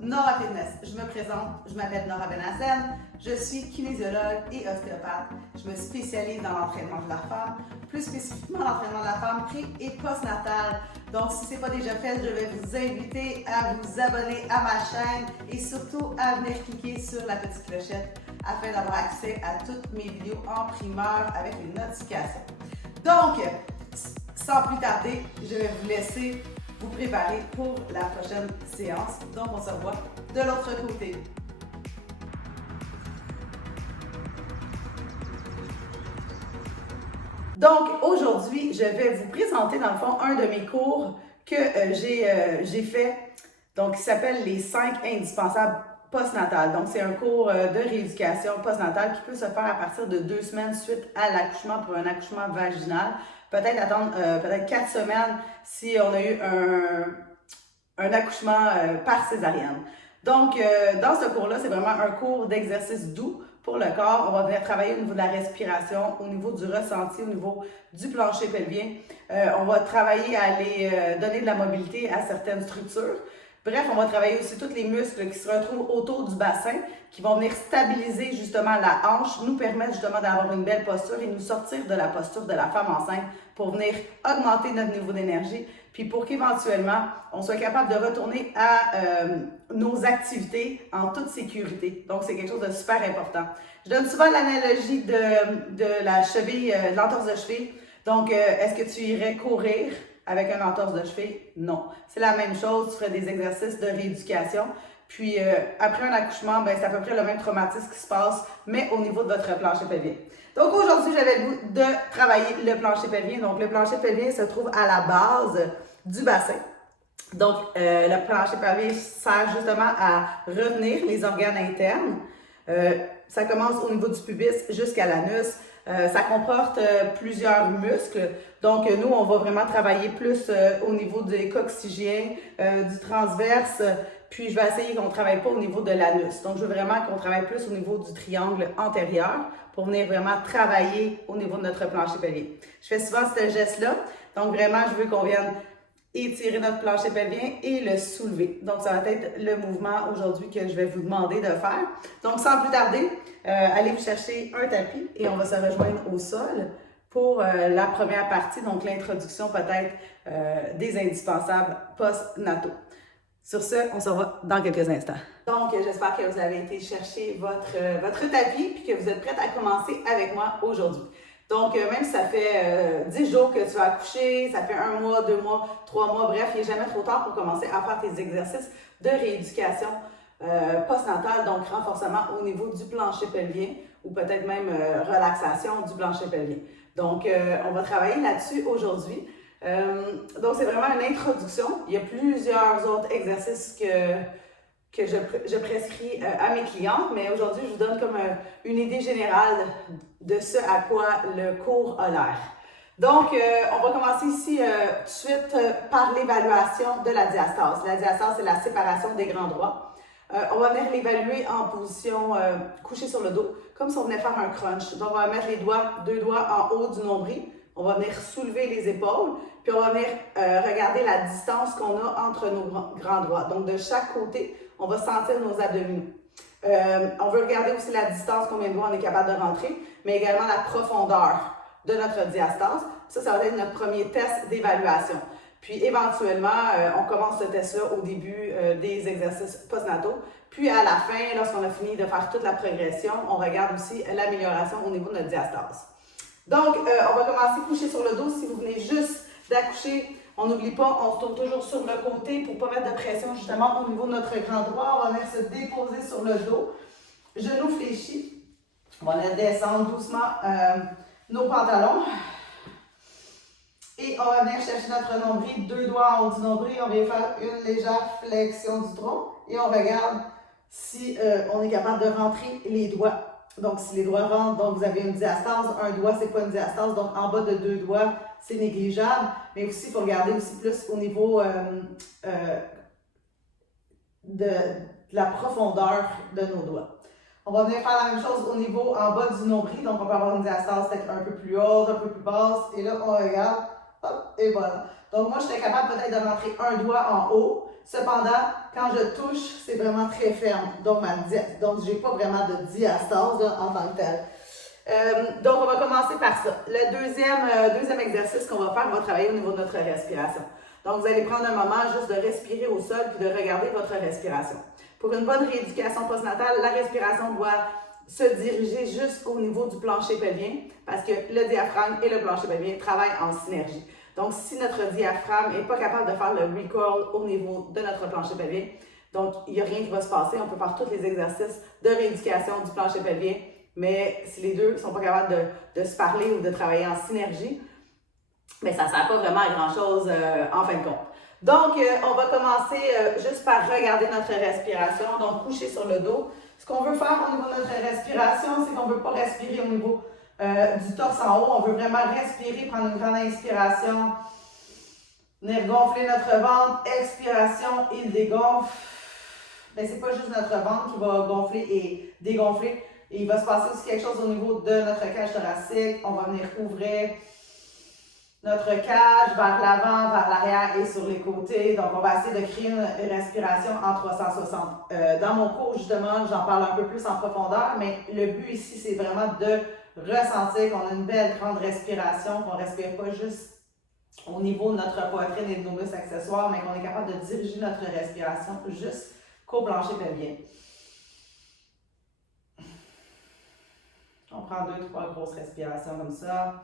Nora Fitness. Je me présente, je m'appelle Nora Benazen, je suis kinésiologue et ostéopathe. Je me spécialise dans l'entraînement de la femme, plus spécifiquement l'entraînement de la femme pré- et postnatal. Donc, si ce n'est pas déjà fait, je vais vous inviter à vous abonner à ma chaîne et surtout à venir cliquer sur la petite clochette afin d'avoir accès à toutes mes vidéos en primeur avec les notifications. Donc, sans plus tarder, je vais vous laisser vous préparer pour la prochaine séance. Donc, on se revoit de l'autre côté. Donc, aujourd'hui, je vais vous présenter, dans le fond, un de mes cours que j'ai fait, donc qui s'appelle les 5 indispensables postnatales. Donc, c'est un cours de rééducation postnatale qui peut se faire à partir de 2 semaines suite à l'accouchement pour un accouchement vaginal. Peut-être attendre peut-être 4 semaines si on a eu un accouchement par césarienne. Donc, dans ce cours-là, c'est vraiment un cours d'exercice doux pour le corps. On va venir travailler au niveau de la respiration, au niveau du ressenti, au niveau du plancher pelvien. On va travailler à aller donner de la mobilité à certaines structures. Bref, on va travailler aussi tous les muscles qui se retrouvent autour du bassin, qui vont venir stabiliser justement la hanche, nous permettre justement d'avoir une belle posture et nous sortir de la posture de la femme enceinte pour venir augmenter notre niveau d'énergie, puis pour qu'éventuellement, on soit capable de retourner à nos activités en toute sécurité. Donc, c'est quelque chose de super important. Je donne souvent l'analogie de la cheville, l'entorse de cheville. Donc, est-ce que tu irais courir avec un entorse de cheville? Non. C'est la même chose, tu ferais des exercices de rééducation. Puis, après un accouchement, ben, c'est à peu près le même traumatisme qui se passe, mais au niveau de votre plancher pelvien. Donc, aujourd'hui, j'avais le goût de travailler le plancher pelvien. Donc, le plancher pelvien se trouve à la base du bassin. Donc, le plancher pelvien sert justement à retenir les organes internes. Ça commence au niveau du pubis jusqu'à l'anus. Ça comporte plusieurs muscles. Donc, nous, on va vraiment travailler plus au niveau des coccygiens, du transverse. Puis, je vais essayer qu'on ne travaille pas au niveau de l'anus. Donc, je veux vraiment qu'on travaille plus au niveau du triangle antérieur pour venir vraiment travailler au niveau de notre plancher pelvien. Je fais souvent ce geste-là. Donc, vraiment, je veux qu'on vienne étirer notre plancher pelvien et le soulever. Donc, ça va être le mouvement aujourd'hui que je vais vous demander de faire. Donc, sans plus tarder, allez vous chercher un tapis et on va se rejoindre au sol pour la première partie, donc l'introduction peut-être des indispensables post-nataux. Sur ce, on se revoit dans quelques instants. Donc, j'espère que vous avez été chercher votre tapis et que vous êtes prête à commencer avec moi aujourd'hui. Donc, même si ça fait 10 jours que tu as accouché, ça fait 1 mois, 2 mois, 3 mois, bref, il n'est jamais trop tard pour commencer à faire tes exercices de rééducation postnatale, donc renforcement au niveau du plancher pelvien ou peut-être même relaxation du plancher pelvien. Donc, on va travailler là-dessus aujourd'hui. Donc, c'est vraiment une introduction. Il y a plusieurs autres exercices que je prescris à mes clientes, mais aujourd'hui, je vous donne comme une idée générale de ce à quoi le cours a l'air. Donc, on va commencer ici tout de suite par l'évaluation de la diastase. La diastase, c'est la séparation des grands droits. On va venir l'évaluer en position couchée sur le dos, comme si on venait faire un crunch. Donc, on va mettre les deux doigts en haut du nombril. On va venir soulever les épaules, puis on va venir regarder la distance qu'on a entre nos grands droits. Donc, de chaque côté, on va sentir nos abdominaux. On veut regarder aussi la distance, combien de doigts on est capable de rentrer, mais également la profondeur de notre diastase. Ça va être notre premier test d'évaluation. Puis, éventuellement, on commence ce test-là au début des exercices postnataux. Puis, à la fin, lorsqu'on a fini de faire toute la progression, on regarde aussi l'amélioration au niveau de notre diastase. Donc, on va commencer couché sur le dos. Si vous venez juste d'accoucher, on n'oublie pas, on se tourne toujours sur le côté pour ne pas mettre de pression justement au niveau de notre grand droit. On va venir se déposer sur le dos, genoux fléchis. On va venir descendre doucement nos pantalons. Et on va venir chercher notre nombril, 2 doigts en haut du nombril. On vient faire une légère flexion du tronc et on regarde si on est capable de rentrer les doigts. Donc, si les doigts rentrent, donc vous avez une diastase, un doigt, c'est pas une diastase, donc en bas de 2 doigts, c'est négligeable. Mais aussi, il faut regarder aussi plus au niveau de la profondeur de nos doigts. On va venir faire la même chose au niveau en bas du nombril, donc on peut avoir une diastase peut-être un peu plus haute, un peu plus basse, et là, on regarde, hop, et voilà. Donc, moi, j'étais capable peut-être de rentrer un doigt en haut, Cependant, quand je touche, c'est vraiment très ferme. Donc, je n'ai pas vraiment de diastase là, en tant que tel. Donc, on va commencer par ça. Le deuxième exercice qu'on va faire, on va travailler au niveau de notre respiration. Donc, vous allez prendre un moment juste de respirer au sol puis de regarder votre respiration. Pour une bonne rééducation postnatale, la respiration doit se diriger jusqu'au niveau du plancher pelvien parce que le diaphragme et le plancher pelvien travaillent en synergie. Donc, si notre diaphragme n'est pas capable de faire le recoil au niveau de notre plancher pelvien, donc il n'y a rien qui va se passer. On peut faire tous les exercices de rééducation du plancher pelvien, mais si les deux ne sont pas capables de se parler ou de travailler en synergie, mais ça ne sert pas vraiment à grand-chose en fin de compte. Donc, on va commencer juste par regarder notre respiration. Donc, coucher sur le dos. Ce qu'on veut faire au niveau de notre respiration, c'est qu'on ne veut pas respirer au niveau du torse en haut. On veut vraiment respirer, prendre une grande inspiration, venir gonfler notre ventre. Expiration, il dégonfle. Mais ce n'est pas juste notre ventre qui va gonfler et dégonfler. Et il va se passer aussi quelque chose au niveau de notre cage thoracique. On va venir ouvrir notre cage vers l'avant, vers l'arrière et sur les côtés. Donc, on va essayer de créer une respiration en 360. Dans mon cours, justement, j'en parle un peu plus en profondeur, mais le but ici, c'est vraiment de ressentir qu'on a une belle grande respiration, qu'on ne respire pas juste au niveau de notre poitrine et de nos muscles accessoires, mais qu'on est capable de diriger notre respiration jusqu'au plancher pelvien. On prend 2-3 grosses respirations comme ça.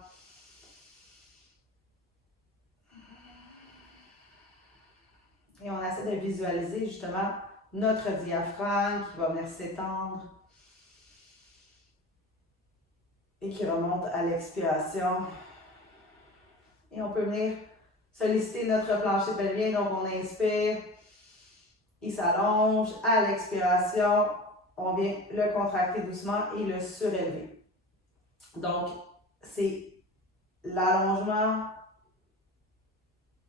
Et on essaie de visualiser justement notre diaphragme qui va venir s'étendre et qui remonte à l'expiration. Et on peut venir solliciter notre plancher pelvien. Donc on inspire, il s'allonge. À l'expiration, on vient le contracter doucement et le surélever. Donc c'est l'allongement,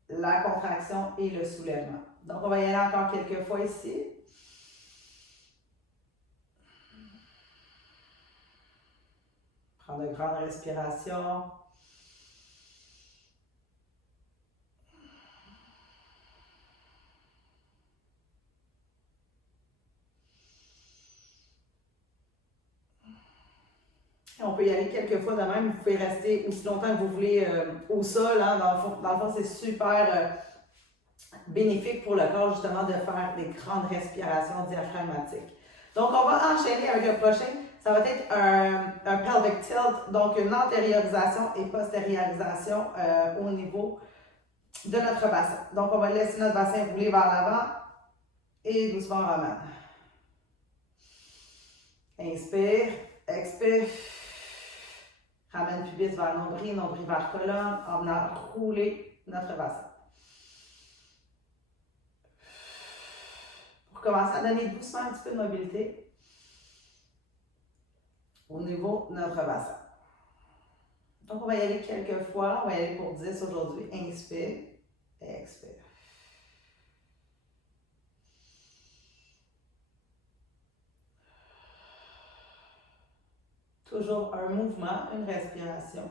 la contraction et le soulèvement. Donc, on va y aller encore quelques fois ici. Prendre de grandes respirations. Et on peut y aller quelques fois de même. Vous pouvez rester aussi longtemps que vous voulez au sol. Hein. Dans le fond, c'est super bénéfique pour le corps justement de faire des grandes respirations diaphragmatiques. Donc, on va enchaîner avec le prochain. Ça va être un pelvic tilt, donc une antériorisation et postériorisation au niveau de notre bassin. Donc, on va laisser notre bassin rouler vers l'avant et doucement on ramène. Inspire, expire. Ramène pubis vers nombril vers colonne en venant rouler notre bassin. Pour commencer à donner doucement un petit peu de mobilité au niveau de notre bassin. Donc, on va y aller quelques fois. On va y aller pour 10 aujourd'hui. Inspire, expire. Toujours un mouvement, une respiration.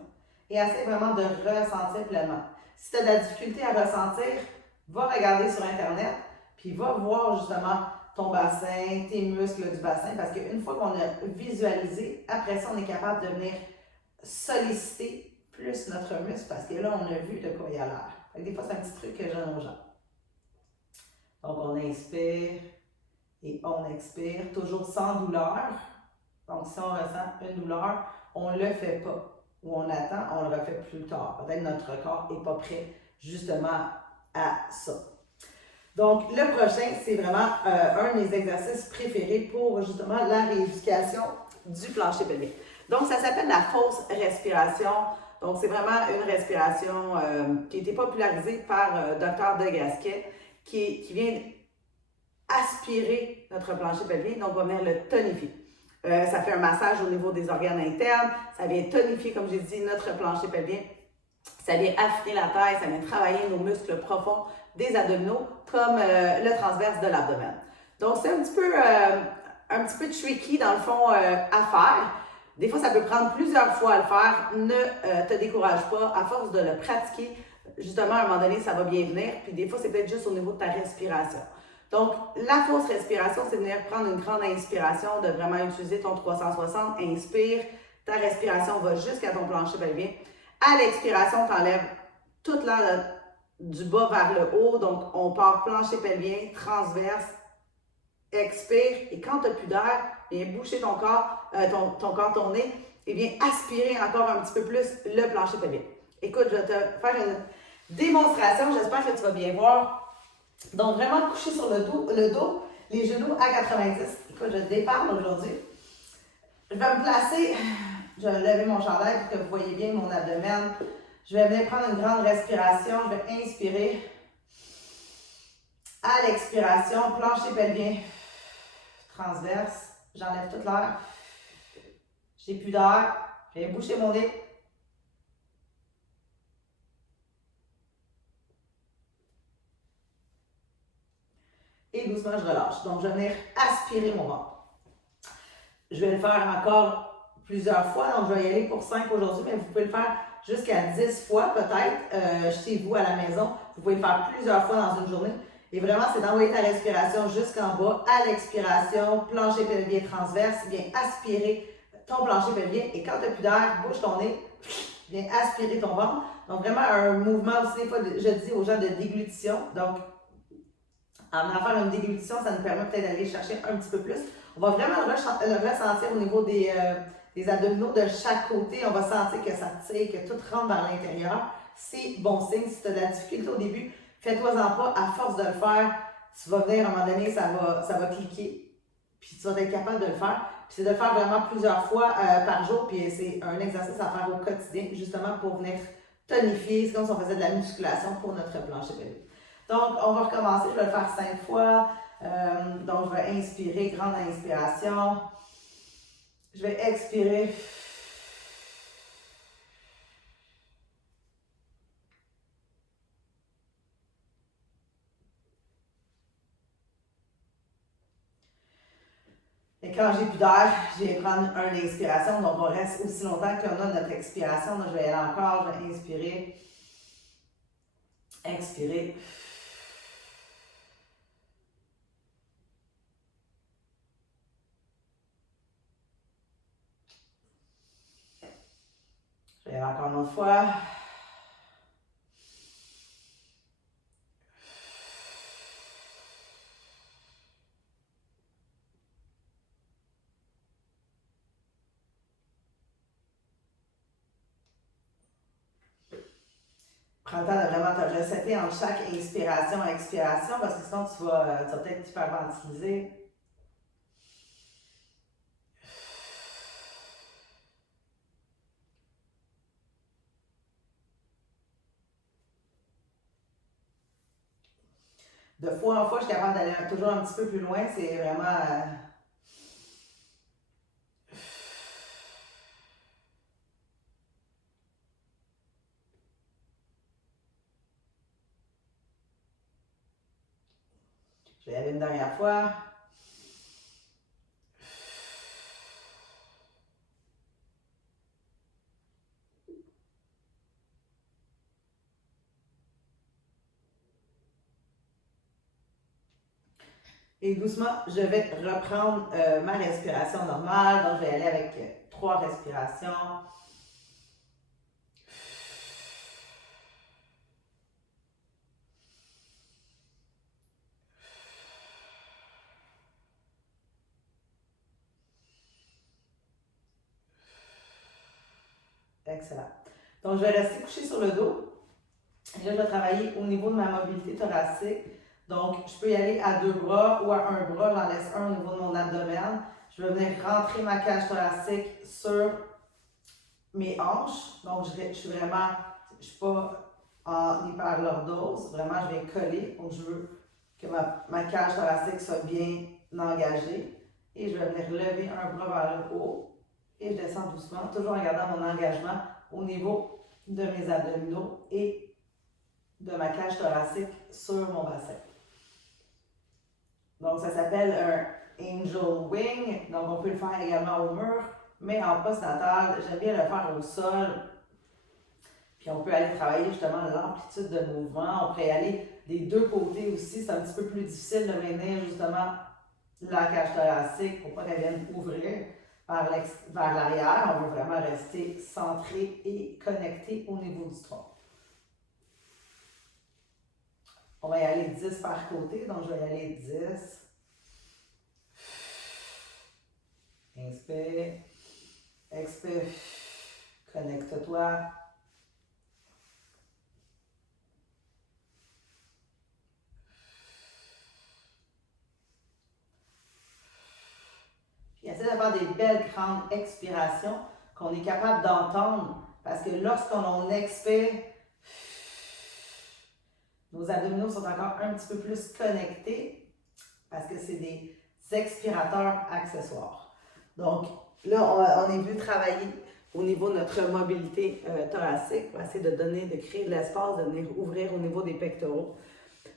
Et essaie vraiment de ressentir pleinement. Si tu as de la difficulté à ressentir, va regarder sur Internet, puis va voir justement ton bassin, tes muscles du bassin, parce qu'une fois qu'on a visualisé, après ça, on est capable de venir solliciter plus notre muscle, parce que là, on a vu de quoi il a l'air. Des fois, c'est un petit truc que je donne aux gens. Donc, on inspire et on expire, toujours sans douleur. Donc, si on ressent une douleur, on ne le fait pas. Ou on attend, on le refait plus tard. Peut-être notre corps n'est pas prêt justement à ça. Donc, le prochain, c'est vraiment un de mes exercices préférés pour justement la rééducation du plancher pelvien. Donc, ça s'appelle la fausse respiration. Donc, c'est vraiment une respiration qui a été popularisée par Dr. De Gasquet, qui vient aspirer notre plancher pelvien, donc on va venir le tonifier. Ça fait un massage au niveau des organes internes, ça vient tonifier, comme j'ai dit, notre plancher pelvien. Ça vient affiner la taille, ça vient travailler nos muscles profonds des abdominaux, comme le transverse de l'abdomen. Donc, c'est un petit peu tricky, dans le fond, à faire. Des fois, ça peut prendre plusieurs fois à le faire. Ne te décourage pas. À force de le pratiquer, justement, à un moment donné, ça va bien venir. Puis des fois, c'est peut-être juste au niveau de ta respiration. Donc, la fausse respiration, c'est venir prendre une grande inspiration, de vraiment utiliser ton 360. Inspire, ta respiration va jusqu'à ton plancher pelvien. À l'expiration, tu enlèves toute l'air du bas vers le haut. Donc, on part plancher pelvien, transverse, expire. Et quand tu n'as plus d'air, viens boucher ton corps, ton nez, et viens aspirer encore un petit peu plus le plancher pelvien. Écoute, je vais te faire une démonstration. J'espère que tu vas bien voir. Donc, vraiment coucher sur le dos, les genoux à 90. Écoute, je déparle aujourd'hui. Je vais me placer, je vais lever mon chandail pour que vous voyez bien mon abdomen. Je vais venir prendre une grande respiration. Je vais inspirer. À l'expiration, plancher pelvien, transverse. J'enlève toute l'air. J'ai plus d'air. Je viens boucher mon nez. Et doucement, je relâche. Donc, je vais venir aspirer mon ventre. Je vais le faire encore plusieurs fois. Donc, je vais y aller pour 5 aujourd'hui, mais vous pouvez le faire jusqu'à 10 fois peut-être chez vous à la maison. Vous pouvez le faire plusieurs fois dans une journée. Et vraiment, c'est d'envoyer ta respiration jusqu'en bas. À l'expiration, plancher pelvien transverse. Viens aspirer ton plancher pelvien. Et quand tu n'as plus d'air, bouge ton nez. Viens aspirer ton ventre. Donc, vraiment, un mouvement aussi, des fois, je dis aux gens de déglutition. Donc, en faire une déglutition, ça nous permet peut-être d'aller chercher un petit peu plus. On va vraiment le ressentir au niveau des abdominaux de chaque côté. On va sentir que ça tire, que tout rentre vers l'intérieur. C'est bon signe. Si tu as de la difficulté au début, fais-toi-en pas. À force de le faire, tu vas venir à un moment donné, ça va cliquer. Puis tu vas être capable de le faire. Puis c'est de le faire vraiment plusieurs fois par jour. Puis c'est un exercice à faire au quotidien, justement pour venir tonifier. C'est comme si on faisait de la musculation pour notre plancher pelvien. Donc, on va recommencer. Je vais le faire 5 fois. Donc, je vais inspirer, grande inspiration. Je vais expirer. Et quand j'ai plus d'air, je vais prendre une inspiration. Donc, on reste aussi longtemps qu'on a notre expiration. Donc, je vais y aller encore. Je vais inspirer. Expirer. Je vais y aller encore une autre fois. Prends le temps de vraiment te resetter entre chaque inspiration et expiration parce que sinon tu vas peut-être t'hyperventiliser. De fois en fois, je suis capable d'aller toujours un petit peu plus loin. C'est vraiment... Je vais y aller une dernière fois. Et doucement, je vais reprendre ma respiration normale. Donc, je vais aller avec 3 respirations. Excellent. Donc, je vais rester couché sur le dos. Et là, je vais travailler au niveau de ma mobilité thoracique. Donc, je peux y aller à 2 bras ou à un bras. J'en laisse un au niveau de mon abdomen. Je vais venir rentrer ma cage thoracique sur mes hanches. Donc, je suis vraiment, je ne suis pas en hyperlordose. Vraiment, je viens coller. Donc, je veux que ma cage thoracique soit bien engagée. Et je vais venir lever un bras vers le haut. Et je descends doucement, toujours en gardant mon engagement au niveau de mes abdominaux et de ma cage thoracique sur mon bassin. Donc, ça s'appelle un Angel Wing. Donc, on peut le faire également au mur, mais en postnatal, j'aime bien le faire au sol. Puis on peut aller travailler justement l'amplitude de mouvement. On pourrait y aller des deux côtés aussi. C'est un petit peu plus difficile de maintenir justement la cage thoracique pour pas qu'elle vienne ouvrir vers l'arrière. On veut vraiment rester centré et connecté au niveau du tronc. On va y aller 10 par côté, donc je vais y aller 10. Inspire, expire, connecte-toi. Puis essaie d'avoir des belles grandes expirations qu'on est capable d'entendre parce que lorsqu'on expire, nos abdominaux sont encore un petit peu plus connectés parce que c'est des expirateurs accessoires. Donc là, on est venu travailler au niveau de notre mobilité thoracique pour essayer de créer de l'espace, de venir ouvrir au niveau des pectoraux.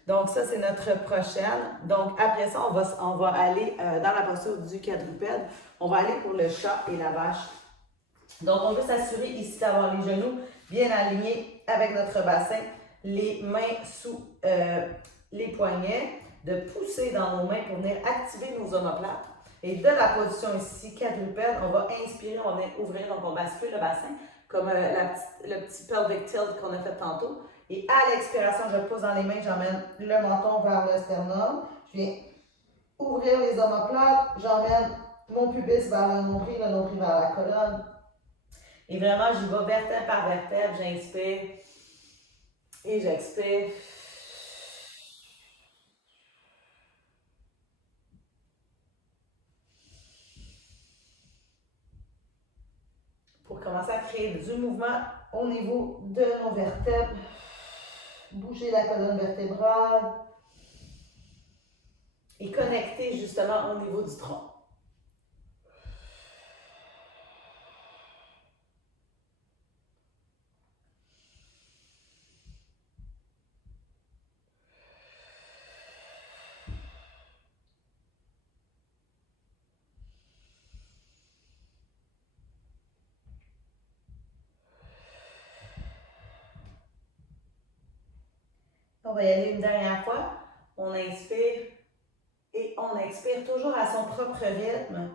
Donc ça, c'est notre prochaine. Donc après ça, on va aller dans la posture du quadrupède. On va aller pour le chat et la vache. Donc on veut s'assurer ici d'avoir les genoux bien alignés avec notre bassin, les mains sous les poignets, de pousser dans nos mains pour venir activer nos omoplates. Et de la position ici, quadrupède, on va inspirer, on va venir ouvrir, donc on bascule le bassin, comme le petit pelvic tilt qu'on a fait tantôt. Et à l'expiration, je pousse dans les mains, j'emmène le menton vers le sternum. Je viens ouvrir les omoplates, j'emmène mon pubis vers le nombril vers la colonne. Et vraiment, j'y vais vertèbre par vertèbre, j'inspire et j'expire. Pour commencer à créer du mouvement au niveau de nos vertèbres. Bouger la colonne vertébrale et connecter justement au niveau du tronc. On va y aller une dernière fois. On inspire et on expire toujours à son propre rythme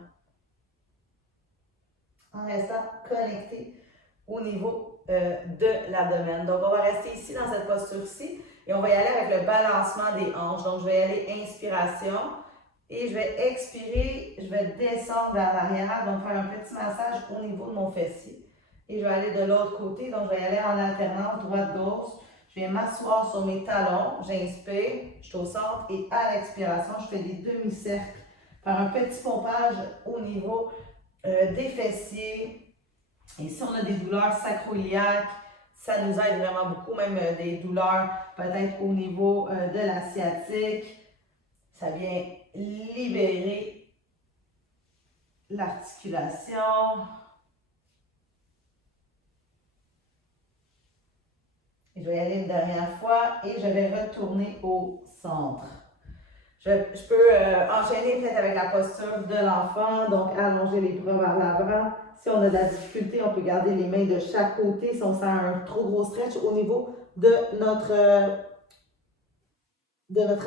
en restant connecté au niveau de l'abdomen. Donc, on va rester ici dans cette posture-ci et on va y aller avec le balancement des hanches. Donc, je vais y aller inspiration et je vais expirer, je vais descendre vers l'arrière, donc faire un petit massage au niveau de mon fessier. Et je vais aller de l'autre côté, donc je vais y aller en alternance droite-gauche. Je viens m'asseoir sur mes talons, j'inspire, je suis au centre et à l'expiration, je fais des demi-cercles. Faire un petit pompage au niveau des fessiers. Et si on a des douleurs sacro-iliaques, ça nous aide vraiment beaucoup, même des douleurs peut-être au niveau de la sciatique. Ça vient libérer l'articulation. Et je vais y aller une dernière fois et je vais retourner au centre. Je peux enchaîner peut-être avec la posture de l'enfant, donc allonger les bras vers l'avant. Si on a de la difficulté, on peut garder les mains de chaque côté si on sent un trop gros stretch au niveau de notre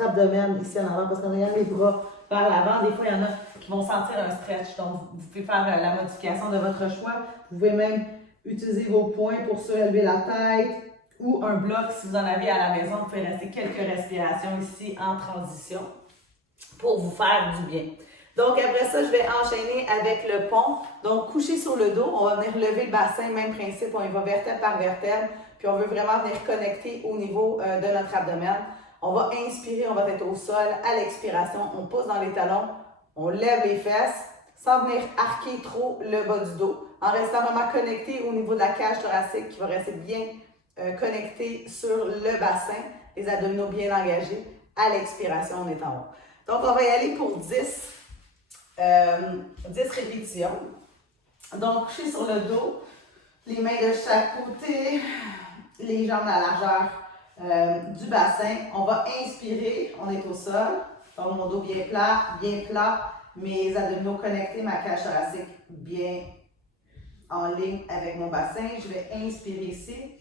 abdomen ici en avant, parce qu'on a les bras vers l'avant. Des fois, il y en a qui vont sentir un stretch, donc vous pouvez faire la modification de votre choix. Vous pouvez même utiliser vos poings pour surélever la tête ou un bloc si vous en avez à la maison. Vous pouvez rester quelques respirations ici en transition pour vous faire du bien. Donc après ça, je vais enchaîner avec le pont. Donc couché sur le dos, on va venir lever le bassin, même principe, on y va vertèbre par vertèbre, puis on veut vraiment venir connecter au niveau de notre abdomen. On va inspirer, on va être au sol. À l'expiration, on pousse dans les talons, on lève les fesses sans venir arquer trop le bas du dos, en restant vraiment connecté au niveau de la cage thoracique qui va rester bien connecté sur le bassin, les abdominaux bien engagés. À l'expiration, on est en haut. Donc, on va y aller pour 10 répétitions. Donc, couché sur le dos, les mains de chaque côté, les jambes à la largeur du bassin. On va inspirer, on est au sol. Donc, mon dos bien plat, mes abdominaux connectés, ma cage thoracique bien en ligne avec mon bassin. Je vais inspirer ici.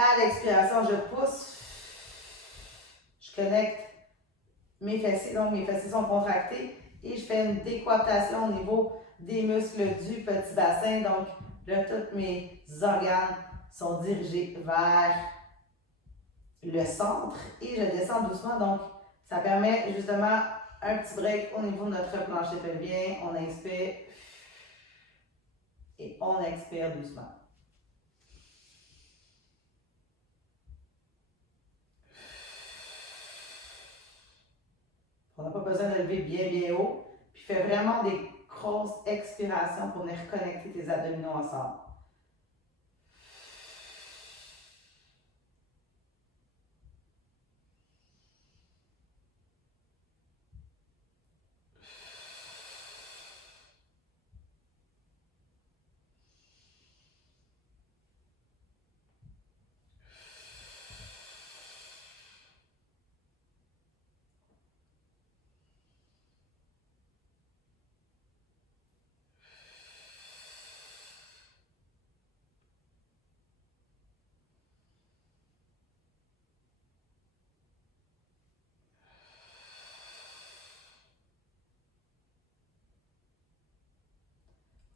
À l'expiration, je pousse. Je connecte mes fessiers, donc mes fessiers sont contractés et je fais une décoaptation au niveau des muscles du petit bassin. Donc là, tous mes organes sont dirigés vers le centre et je descends doucement. Donc, ça permet justement un petit break au niveau de notre plancher pelvien. On inspire et on expire doucement. On n'a pas besoin de lever bien haut. Puis fais vraiment des grosses expirations pour venir reconnecter tes abdominaux ensemble.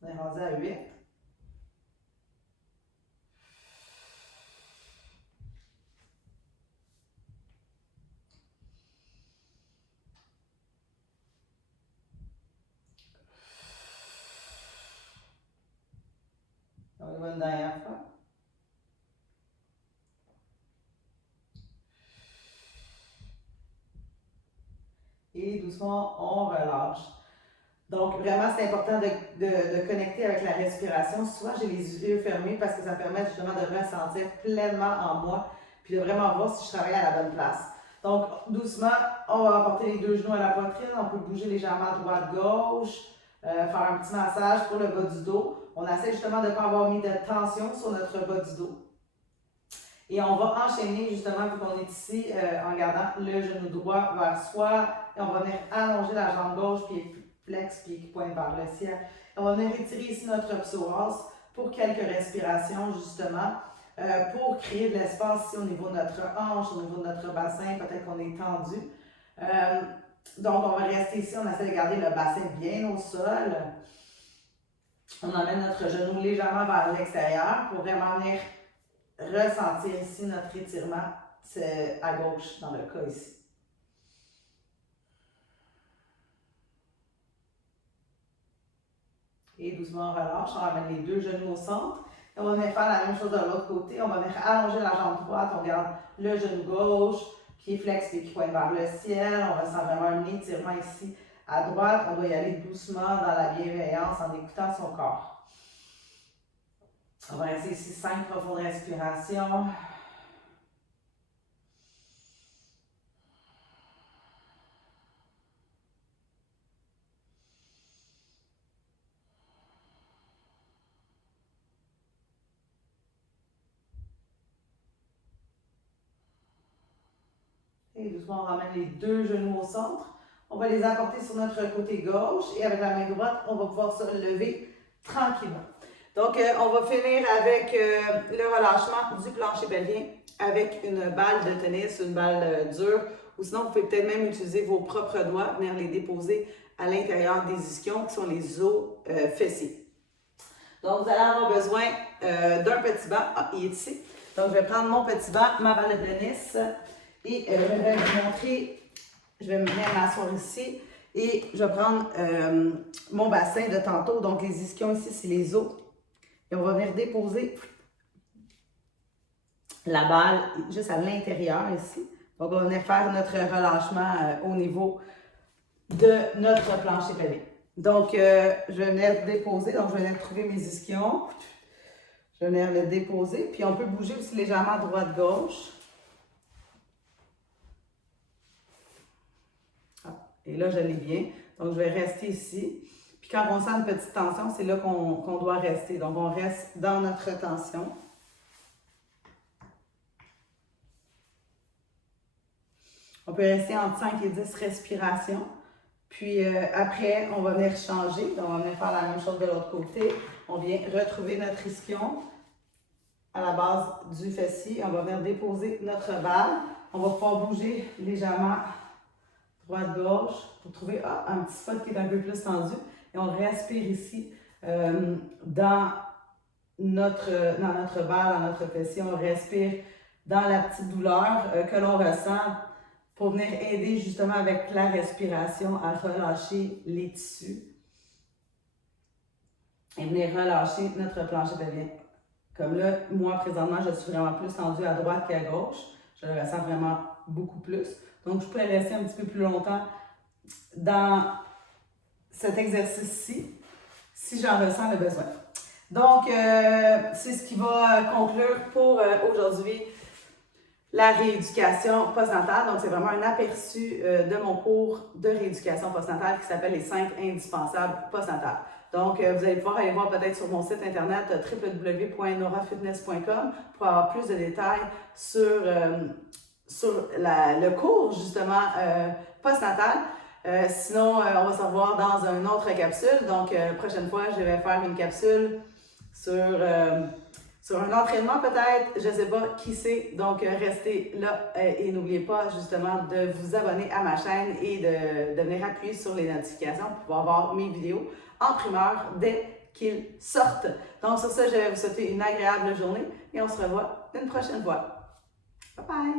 On est rendu à 8. On y va une dernière fois. Et doucement, on relâche. Donc, vraiment, c'est important de connecter avec la respiration. Souvent, j'ai les yeux fermés parce que ça me permet justement de ressentir pleinement en moi puis de vraiment voir si je travaille à la bonne place. Donc, doucement, on va apporter les deux genoux à la poitrine. On peut bouger légèrement droite-gauche, faire un petit massage pour le bas du dos. On essaie justement de ne pas avoir mis de tension sur notre bas du dos. Et on va enchaîner justement, vu qu'on est ici, en gardant le genou droit vers soi. Et on va venir allonger la jambe gauche, pied flex, pied qui pointe vers le ciel. Et on va venir étirer ici notre psoas pour quelques respirations justement, pour créer de l'espace ici au niveau de notre hanche, au niveau de notre bassin. Peut-être qu'on est tendu. Donc, on va rester ici, on essaie de garder le bassin bien au sol. On emmène notre genou légèrement vers l'extérieur pour vraiment venir ressentir ici notre étirement à gauche dans le cas ici. Et doucement on relâche, on ramène les deux genoux au centre. Et on va venir faire la même chose de l'autre côté. On va venir allonger la jambe droite, on garde le genou gauche, pied flex, pied qui pointe vers le ciel. On ressent vraiment un étirement ici à droite. On doit y aller doucement dans la bienveillance en écoutant son corps. On va rester ici 5 profondes respirations. Et doucement, on ramène les deux genoux au centre. On va les apporter sur notre côté gauche et avec la main droite, on va pouvoir se lever tranquillement. Donc, on va finir avec le relâchement du plancher pelvien avec une balle de tennis, une balle dure, ou sinon, vous pouvez peut-être même utiliser vos propres doigts, venir les déposer à l'intérieur des ischions qui sont les os fessiers. Donc, vous allez avoir besoin d'un petit banc. Ah, il est ici. Donc, je vais prendre mon petit banc, ma balle de tennis et je vais vous montrer, je vais me venir m'asseoir ici et je vais prendre mon bassin de tantôt. Donc, les ischions ici, c'est les os. Et on va venir déposer la balle juste à l'intérieur ici. Donc, on va venir faire notre relâchement au niveau de notre plancher pelvien. Donc, je vais venir déposer. Donc, je vais venir trouver mes ischions. Je vais venir le déposer. Puis, on peut bouger aussi légèrement droite-gauche. Et là, je l'ai bien. Donc, je vais rester ici. Puis, quand on sent une petite tension, c'est là qu'on doit rester. Donc, on reste dans notre tension. On peut rester entre 5 et 10 respirations. Puis, après, on va venir changer. Donc, on va venir faire la même chose de l'autre côté. On vient retrouver notre ischion. à la base du fessier. On va venir déposer notre balle. On va pouvoir bouger légèrement droite-gauche pour trouver un petit spot qui est un peu plus tendu. Et on respire ici dans notre balle, dans notre fessier. On respire dans la petite douleur que l'on ressent pour venir aider justement avec la respiration à relâcher les tissus et venir relâcher notre plancher pelvien. Comme là, moi, présentement, je suis vraiment plus tendue à droite qu'à gauche. Je le ressens vraiment beaucoup plus. Donc, je pourrais rester un petit peu plus longtemps dans cet exercice-ci si j'en ressens le besoin. Donc, c'est ce qui va conclure pour aujourd'hui la rééducation postnatale. Donc, c'est vraiment un aperçu de mon cours de rééducation postnatale qui s'appelle les 5 indispensables postnatales. Donc, vous allez pouvoir aller voir peut-être sur mon site internet www.norafitness.com pour avoir plus de détails sur le cours, justement, postnatal. Sinon, on va se revoir dans une autre capsule. Donc, prochaine fois, je vais faire une capsule sur un entraînement peut-être, je ne sais pas qui c'est. Donc, restez là et n'oubliez pas justement de vous abonner à ma chaîne et de venir appuyer sur les notifications pour pouvoir voir mes vidéos en primeur dès qu'ils sortent. Donc, sur ça, je vais vous souhaiter une agréable journée et on se revoit une prochaine fois. Bye bye!